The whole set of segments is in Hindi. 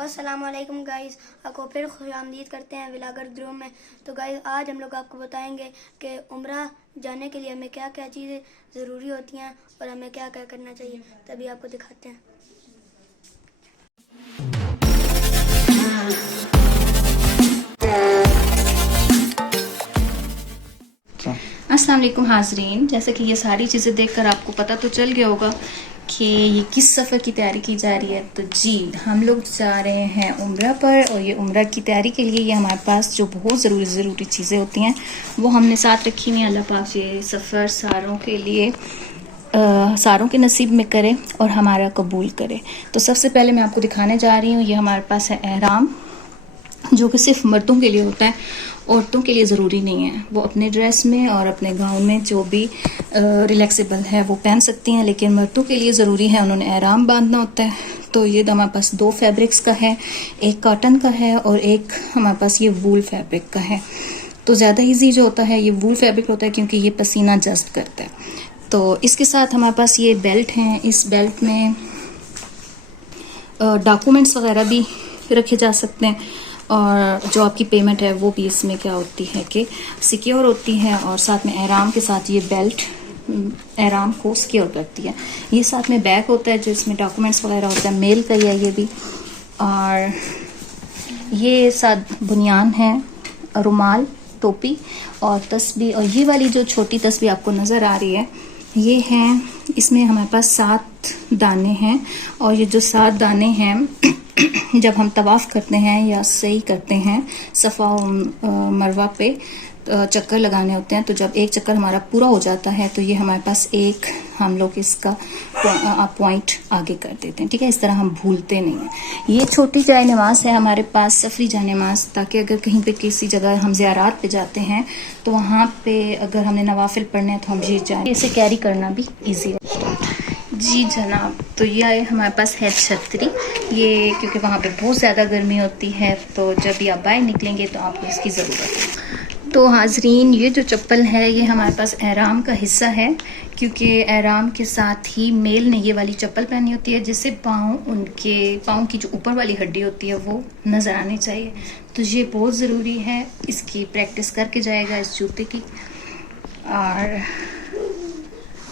अस्सलाम वालेकुम गाइस, आपको फिर खुशामदीद करते हैं विलागर ग्रुप में। तो गाइस आज हम लोग आपको बताएंगे कि उम्रा जाने के लिए हमें क्या क्या चीज़ें ज़रूरी होती हैं और हमें क्या क्या करना चाहिए, तभी आपको दिखाते हैं। अस्सलाम वालेकुम हाज़रीन, जैसे कि ये सारी चीज़ें देखकर आपको पता तो चल गया होगा कि ये किस सफ़र की तैयारी की जा रही है। तो जी, हम लोग जा रहे हैं उम्रा पर, और ये उम्रा की तैयारी के लिए ये हमारे पास जो बहुत ज़रूरी चीज़ें होती हैं वो हमने साथ रखी हुई हैं। अल्लाह पाक ये सफ़र सारों के लिए सारों के नसीब में करे और हमारा कबूल करे। तो सबसे पहले मैं आपको दिखाने जा रही हूँ, ये हमारे पास है एहराम, जो कि सिर्फ मर्दों के लिए होता है, औरतों के लिए ज़रूरी नहीं है। वो अपने ड्रेस में और अपने गाउन में जो भी रिलैक्सेबल है वो पहन सकती हैं, लेकिन मर्दों के लिए ज़रूरी है, उन्होंने एहराम बांधना होता है। तो ये हमारे पास 2 फैब्रिक्स का है, एक कॉटन का है और एक हमारे पास ये वूल फैब्रिक का है। तो ज़्यादा ईजी जो होता है ये वूल फैब्रिक होता है, क्योंकि ये पसीना जज़्ब करता है। तो इसके साथ हमारे पास ये बेल्ट हैं, इस बेल्ट में डॉक्यूमेंट्स वगैरह भी रखे जा सकते हैं, और जो आपकी पेमेंट है वो भी इसमें क्या होती है कि सिक्योर होती है, और साथ में एहराम के साथ ये बेल्ट एहराम को सिक्योर करती है। ये साथ में बैग होता है जो इसमें डॉक्यूमेंट्स वगैरह होता है, मेल का ही है ये भी। और ये साथ बुनियान है, रुमाल, टोपी और तस्बीह। और ये वाली जो छोटी तस्बीह आपको नज़र आ रही है ये हैं, इसमें हमारे पास 7 दाने हैं, और ये जो 7 दाने हैं जब हम तवाफ़ करते हैं या सही करते हैं सफ़ा और मरवा पे चक्कर लगाने होते हैं, तो जब एक चक्कर हमारा पूरा हो जाता है तो ये हमारे पास एक हम लोग इसका पॉइंट आगे कर देते हैं। ठीक है, इस तरह हम भूलते नहीं हैं। ये छोटी जाए नमाज है हमारे पास, सफरी जाए नमाज, ताकि अगर कहीं पे किसी जगह हम ज़ियारात पे जाते हैं तो वहाँ पे अगर हमने नवाफिल पढ़ने हैं तो हम ये जाए, इसे कैरी करना भी ईजी है। जी जनाब, तो ये हमारे पास है छतरी, ये क्योंकि वहाँ पे बहुत ज़्यादा गर्मी होती है, तो जब भी आप बाहर निकलेंगे तो आपको इसकी ज़रूरत है। तो हाजरीन, ये जो चप्पल है ये हमारे पास एहराम का हिस्सा है, क्योंकि एहराम के साथ ही मेल ने ये वाली चप्पल पहनी होती है, जिससे उनके पाँव की जो ऊपर वाली हड्डी होती है वो नज़र आनी चाहिए। तो ये बहुत ज़रूरी है, इसकी प्रैक्टिस करके जाएगा इस जूते की। और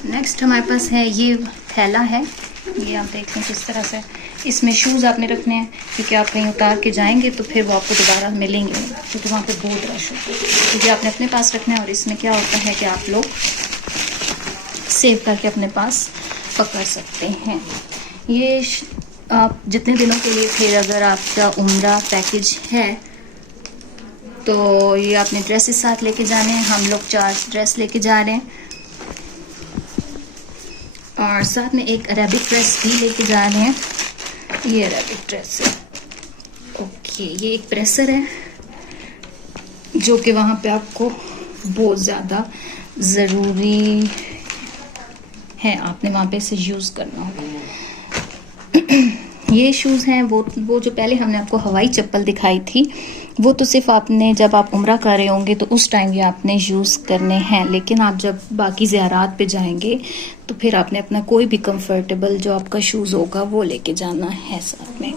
नेक्स्ट हमारे पास है ये थैला है, ये आप देख लें किस तरह से। इसमें शूज़ आपने रखने हैं, क्योंकि आप कहीं उतार के जाएंगे तो फिर वो आपको दोबारा मिलेंगे, क्योंकि वहाँ पे बहुत रश होता है। तो ये आपने अपने पास रखना है, और इसमें क्या होता है कि आप लोग सेव करके अपने पास पकड़ सकते हैं। ये आप जितने दिनों के लिए, फिर अगर आपका उम्रा पैकेज है तो ये आपने ड्रेसेस साथ लेके जाने हैं। हम लोग 4 ड्रेस लेके जा रहे हैं, और साथ में एक अरेबिक ड्रेस भी लेके जा रहे हैं। ये अरेबिक ड्रेस है, ओके। ये एक प्रेसर है जो कि वहाँ पे आपको बहुत ज़्यादा ज़रूरी है, आपने वहाँ पे इसे यूज़ करना होगा। ये शूज़ हैं, वो जो पहले हमने आपको हवाई चप्पल दिखाई थी, वो तो सिर्फ आपने जब आप उम्रा कर रहे होंगे तो उस टाइम ये आपने यूज़ करने हैं, लेकिन आप जब बाकी ज़ियारात पे जाएंगे तो फिर आपने अपना कोई भी कंफर्टेबल जो आपका शूज़ होगा वो लेके जाना है साथ में।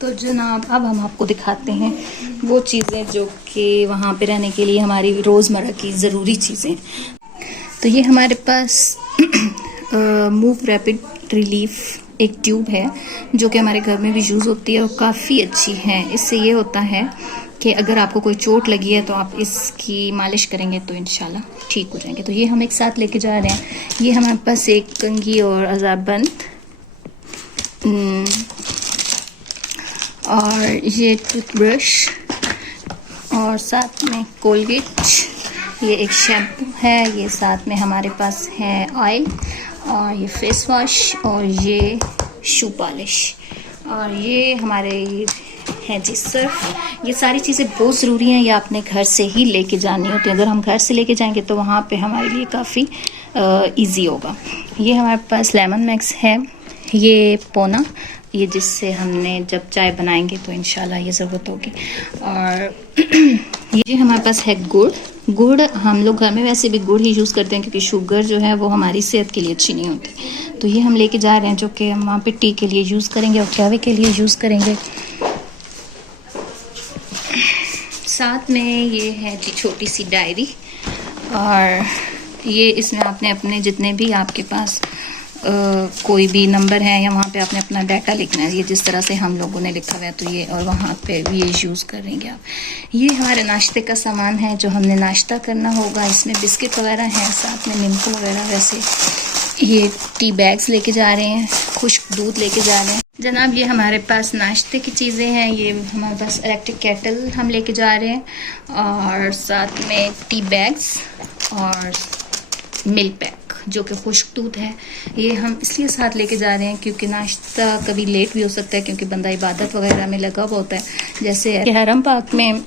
तो जनाब, अब हम आपको दिखाते हैं वो चीज़ें जो कि वहाँ पे रहने के लिए हमारी रोज़मर्रा की ज़रूरी चीज़ें। तो ये हमारे पास मूव रैपिड रिलीफ एक ट्यूब है, जो कि हमारे घर में भी यूज़ होती है और काफ़ी अच्छी है। इससे ये होता है कि अगर आपको कोई चोट लगी है तो आप इसकी मालिश करेंगे तो इंशाल्लाह ठीक हो जाएंगे। तो ये हम एक साथ लेके जा रहे हैं। ये हमारे पास एक कंघी और अज़ाबंद, और ये टूथब्रश, और साथ में कोलगेट, ये एक शैम्पू है, ये साथ में हमारे पास है ऑयल, और ये फेस वॉश, और ये शू पॉलिश, और ये हमारे है जी सर्फ। ये सारी चीज़ें बहुत ज़रूरी हैं, ये आपने घर से ही लेके जानी होती है। अगर हम घर से लेके जाएंगे तो वहाँ पे हमारे लिए काफ़ी इजी होगा। ये हमारे पास लेमन मैक्स है, ये पोना, ये जिससे हमने जब चाय बनाएंगे तो इंशाल्लाह ये ज़रूरत होगी। और ये हमारे पास है गुड़ हम लोग घर में वैसे भी गुड़ ही यूज़ करते हैं, क्योंकि शुगर जो है वो हमारी सेहत के लिए अच्छी नहीं होती। तो ये हम लेके जा रहे हैं, जो कि हम वहाँ पे टी के लिए यूज़ करेंगे और कैवे के लिए यूज़ करेंगे। साथ में ये है जी छोटी सी डायरी, और ये इसमें आपने अपने जितने भी आपके पास कोई भी नंबर है या वहाँ पे आपने अपना डाटा लिखना है, ये जिस तरह से हम लोगों ने लिखा हुआ है तो ये, और वहाँ पे ये यूज़ करेंगे आप। ये हमारे नाश्ते का सामान है जो हमने नाश्ता करना होगा। इसमें बिस्किट वगैरह हैं, साथ में नींबू वगैरह। वैसे ये टी बैग्स लेके जा रहे हैं, खुश्क दूध लेके जा रहे हैं। जनाब ये हमारे पास नाश्ते की चीज़ें हैं। ये हमारे पास इलेक्ट्रिक केटल हम लेके जा रहे हैं, और साथ में टी बैग्स और मिल्क पैक जो कि खुश्क दूध है। ये हम इसलिए साथ लेके जा रहे हैं क्योंकि नाश्ता कभी लेट भी हो सकता है, क्योंकि बंदा इबादत वगैरह में लगा हुआ होता है। जैसे हरम पाक में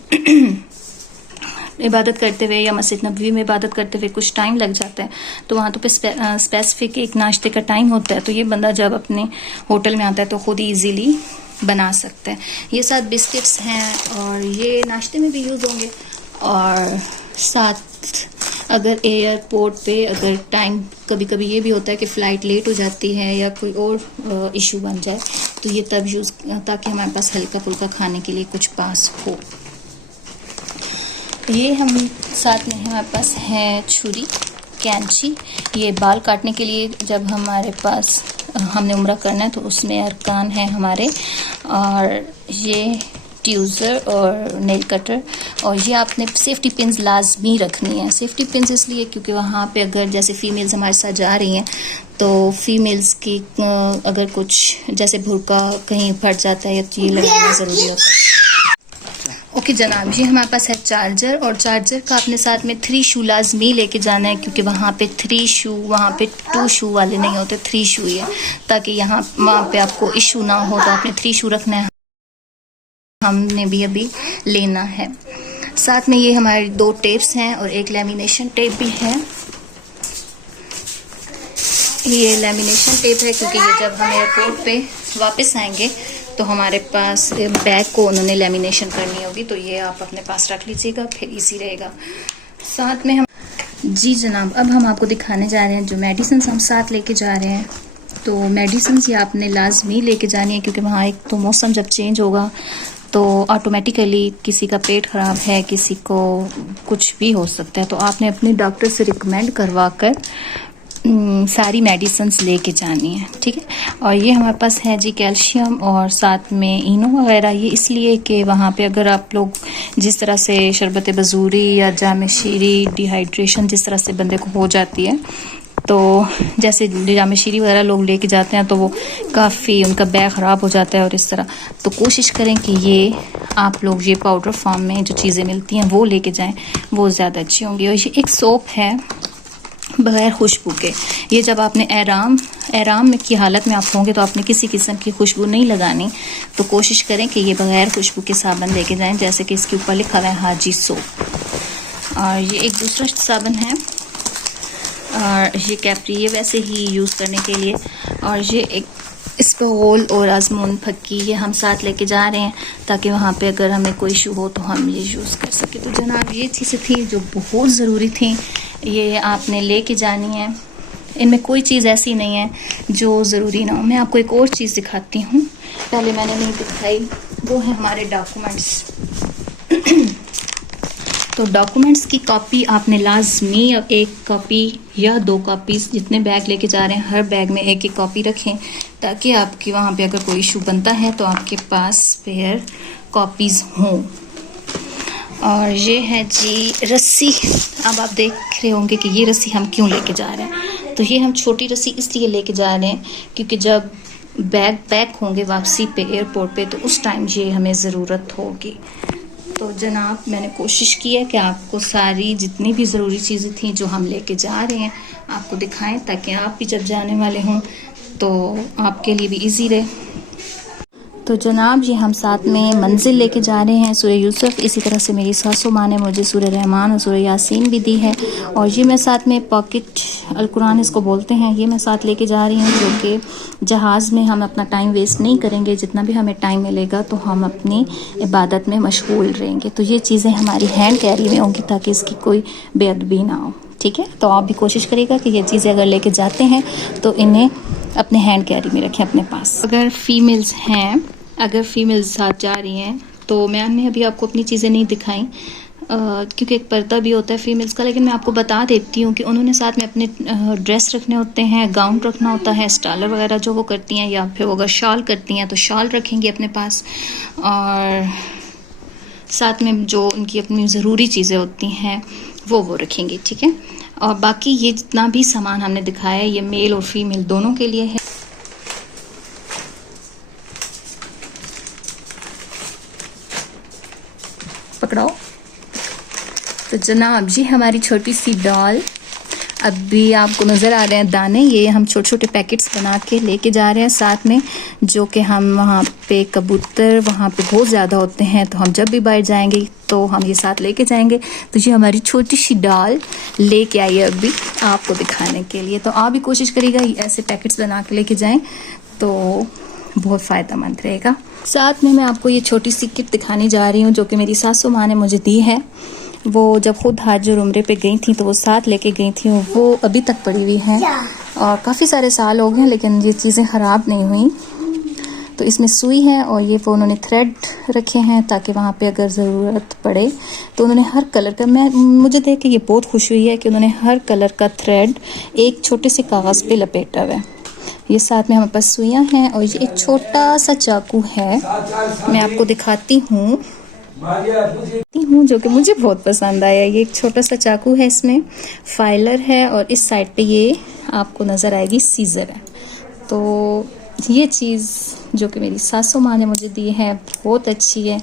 इबादत करते हुए या मस्जिद नबवी में इबादत करते हुए कुछ टाइम लग जाता है, तो वहाँ तो स्पेसिफिक एक नाश्ते का टाइम होता है। तो ये बंदा जब अपने होटल में आता है तो खुद ही ईजीली बना सकता है। ये साथ बिस्किट्स हैं और ये नाश्ते में भी यूज़ होंगे। और साथ अगर एयरपोर्ट पे अगर टाइम, कभी कभी ये भी होता है कि फ़्लाइट लेट हो जाती है या कोई और इशू बन जाए, तो ये तब यूज़, ताकि हमारे पास हल्का फुल्का खाने के लिए कुछ पास हो। ये हम साथ में हमारे पास है छुरी, कैंची, ये बाल काटने के लिए जब हमारे पास हमने उम्रा करना है तो उसमें अरकान है हमारे। और ये ट्यूज़र और नेल कटर, और ये आपने सेफ्टी पिन्स लाजमी रखनी है। सेफ्टी पिन्स इसलिए क्योंकि वहाँ पे अगर जैसे फ़ीमेल्स हमारे साथ जा रही हैं तो फीमेल्स की अगर कुछ जैसे भुरका कहीं फट जाता है तो ये लगाना ज़रूरी होता है। ओके जनाब, ये हमारे पास है चार्जर, और चार्जर का अपने साथ में 3 शू लाजमी लेके जाना है, क्योंकि वहाँ पे 3 शू, वहाँ पे 2 शू वाले नहीं होते, 3 शू ही है, ताकि वहाँ पे आपको इशू ना हो। तो आपने 3 शू रखना है, हमने भी अभी लेना है। साथ में ये हमारी 2 टेप्स हैं और एक लेमिनेशन टेप भी है। ये लेमिनेशन टेप है क्योंकि ये जब हम एयरपोर्ट पे वापस आएंगे तो हमारे पास बैग को उन्होंने लेमिनेशन करनी होगी, तो ये आप अपने पास रख लीजिएगा, फिर इजी रहेगा। साथ में हम जी जनाब, अब हम आपको दिखाने जा रहे हैं जो मेडिसिन्स हम साथ लेके जा रहे हैं। तो मेडिसिन्स ये आपने लाजमी लेके जानी है, क्योंकि वहाँ एक तो मौसम जब चेंज होगा तो ऑटोमेटिकली किसी का पेट ख़राब है, किसी को कुछ भी हो सकता है, तो आपने अपने डॉक्टर से रिकमेंड करवा कर सारी मेडिसिन्स लेके जानी है, ठीक है। और ये हमारे पास है जी कैल्शियम और साथ में इनो वगैरह। ये इसलिए कि वहाँ पे अगर आप लोग जिस तरह से शरबत बजूरी या जाम शीरी, डिहाइड्रेशन जिस तरह से बंदे को हो जाती है, तो जैसे जाम शीरी वगैरह लोग लेके जाते हैं तो वो काफ़ी उनका बैग ख़राब हो जाता है और इस तरह। तो कोशिश करें कि ये आप लोग ये पाउडर फॉर्म में जो चीज़ें मिलती हैं वो लेके जाएं, वो ज़्यादा अच्छी होंगी। और ये एक सोप है बग़ैर खुशबू के। ये जब आपने एहराम में की हालत में आप होंगे तो आपने किसी किस्म की खुशबू नहीं लगानी, तो कोशिश करें कि ये बग़ैर खुशबू के साबुन लेके जाएं, जैसे कि इसके ऊपर लिखा हुआ है हाजी सोप। और ये एक दूसरा साबुन है, और ये कैप्री, ये वैसे ही यूज़ करने के लिए। और ये एक इस्पगोल और आजमून फक्की, ये हम साथ लेके जा रहे हैं ताकि वहाँ पे अगर हमें कोई इशू हो तो हम ये यूज़ कर सकें। तो जनाब ये चीज़ें थी जो बहुत ज़रूरी थी, ये आपने लेके जानी है। इनमें कोई चीज़ ऐसी नहीं है जो ज़रूरी ना हो। मैं आपको एक और चीज़ दिखाती हूँ, पहले मैंने नहीं दिखाई, वो है हमारे डॉक्यूमेंट्स। तो डॉक्यूमेंट्स की कॉपी आपने लाजमी 1 कॉपी या 2 कॉपीज़, जितने बैग लेके जा रहे हैं हर बैग में 1-1 कॉपी रखें, ताकि आपके वहाँ पे अगर कोई इशू बनता है तो आपके पास स्पेयर कॉपीज़ हों। और ये है जी रस्सी। अब आप देख रहे होंगे कि ये रस्सी हम क्यों लेके जा रहे हैं। तो ये हम छोटी रस्सी इसलिए लेके जा रहे हैं क्योंकि जब बैग पैक होंगे वापसी पे एयरपोर्ट पे, तो उस टाइम ये हमें ज़रूरत होगी। तो जनाब मैंने कोशिश की है कि आपको सारी जितनी भी ज़रूरी चीज़ें थी जो हम लेके जा रहे हैं आपको दिखाएं, ताकि आप भी जब जाने वाले हों तो आपके लिए भी इजी रहे। तो जनाब ये हम साथ में मंजिल लेके जा रहे हैं, सूरह यूसुफ, इसी तरह से मेरी सासू माँ ने मुझे सूरह रहमान और सूरह यासीन भी दी है। और ये मैं साथ में पॉकेट अल कुरान इसको बोलते हैं, ये मैं साथ लेके जा रही हूँ, जो कि जहाज़ में हम अपना टाइम वेस्ट नहीं करेंगे, जितना भी हमें टाइम मिलेगा तो हम अपनी इबादत में मशगूल रहेंगे। तो ये चीज़ें हमारी हैंड कैरी में होंगी ताकि इसकी कोई बेअदबी ना हो, ठीक है। तो आप भी कोशिश करिएगा कि ये चीज़ें अगर लेके जाते हैं तो इन्हें अपने हैंड कैरी में रखें अपने पास। अगर फीमेल्स हैं, अगर फीमेल्स साथ जा रही हैं तो मैंने अभी आपको अपनी चीज़ें नहीं दिखाई क्योंकि एक पर्दा भी होता है फीमेल्स का, लेकिन मैं आपको बता देती हूँ कि उन्होंने साथ में अपने ड्रेस रखने होते हैं, गाउन रखना होता है, स्टाइलर वगैरह जो वो करती हैं, या फिर वो अगर शॉल करती हैं तो शॉल रखेंगी अपने पास, और साथ में जो उनकी अपनी ज़रूरी चीज़ें होती हैं वो रखेंगी, ठीक है। और बाकी ये जितना भी सामान हमने दिखाया है ये मेल और फीमेल दोनों के लिए है। पकड़ाओ। तो जनाब जी हमारी छोटी सी डॉल, अभी आपको नज़र आ रहे हैं दाने, ये हम छोटे छोटे पैकेट्स बना के लेके जा रहे हैं साथ में, जो कि हम वहाँ पे कबूतर वहाँ पे बहुत ज़्यादा होते हैं, तो हम जब भी बाहर जाएंगे तो हम ये साथ लेके जाएंगे। तो ये हमारी छोटी सी डॉल लेके आई है अभी आपको दिखाने के लिए। तो आप भी कोशिश करिएगा ऐसे पैकेट्स बना के लेके जाएं तो बहुत फ़ायदेमंद रहेगा। साथ में मैं आपको ये छोटी सी किट दिखाने जा रही हूँ जो कि मेरी सासू माँ ने मुझे दी है। वो जब खुद हज और उम्रे पे गई थी तो वो साथ लेके गई थी, वो अभी तक पड़ी हुई हैं और काफ़ी सारे साल हो गए लेकिन ये चीज़ें ख़राब नहीं हुई। तो इसमें सुई है और ये वो उन्होंने थ्रेड रखे हैं ताकि वहाँ पे अगर ज़रूरत पड़े तो उन्होंने हर कलर का, मुझे देख के ये बहुत खुश हुई है कि उन्होंने हर कलर का थ्रेड एक छोटे से कागज़ पे लपेटा हुआ है। ये साथ में हमारे पास सुइयाँ हैं और ये एक छोटा सा चाकू है, मैं आपको दिखाती हूँ जो कि मुझे बहुत पसंद आया। ये एक छोटा सा चाकू है, इसमें फाइलर है और इस साइड पे ये आपको नज़र आएगी सीज़र है। तो ये चीज़ जो कि मेरी सासू माँ ने मुझे दी है बहुत अच्छी है।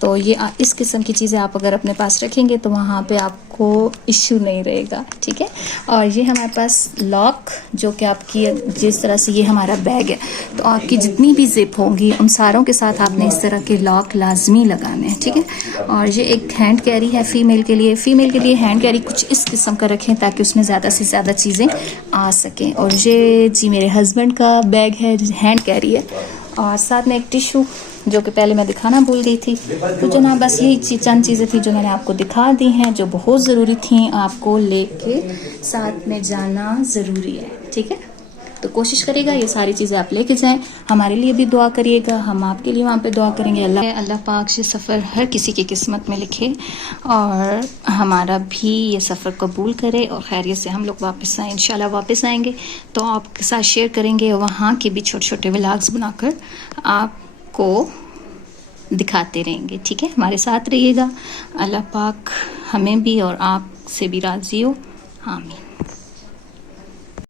तो ये इस किस्म की चीज़ें आप अगर अपने पास रखेंगे तो वहाँ पे आपको इश्यू नहीं रहेगा, ठीक है। और ये हमारे पास लॉक जो कि आपकी, जिस तरह से ये हमारा बैग है तो आपकी जितनी भी जिप होंगी उन सारों के साथ आपने इस तरह के लॉक लाजमी लगाने हैं, ठीक है। और ये एक हैंड कैरी है फीमेल के लिए। फ़ीमेल के लिए हैंड कैरी कुछ इस किस्म का रखें ताकि उसमें ज़्यादा से ज़्यादा चीज़ें आ सकें। और ये जी मेरे हस्बैंड का बैग है, हैंड कैरी है, और साथ में एक टिशू जो कि पहले मैं दिखाना भूल गई थी। तो जनाब बस यही चंद चीज़ें थी जो मैंने आपको दिखा दी हैं, जो बहुत ज़रूरी थी, आपको लेके साथ में जाना ज़रूरी है, ठीक है। तो कोशिश करिएगा ये सारी चीज़ें आप लेके जाएं। हमारे लिए भी दुआ करिएगा, हम आपके लिए वहाँ पे दुआ करेंगे। अल्लाह पाक से सफ़र हर किसी की किस्मत में लिखे और हमारा भी ये सफ़र कबूल करे और खैरियत से हम लोग वापस आएँ। इंशाल्लाह वापस आएंगे तो आपके साथ शेयर करेंगे, वहाँ के भी छोटे छोटे व्लॉग्स बनाकर आपको दिखाते रहेंगे, ठीक है। हमारे साथ रहिएगा। अल्लाह पाक हमें भी और आप से भी राज़ी हो, आमीन।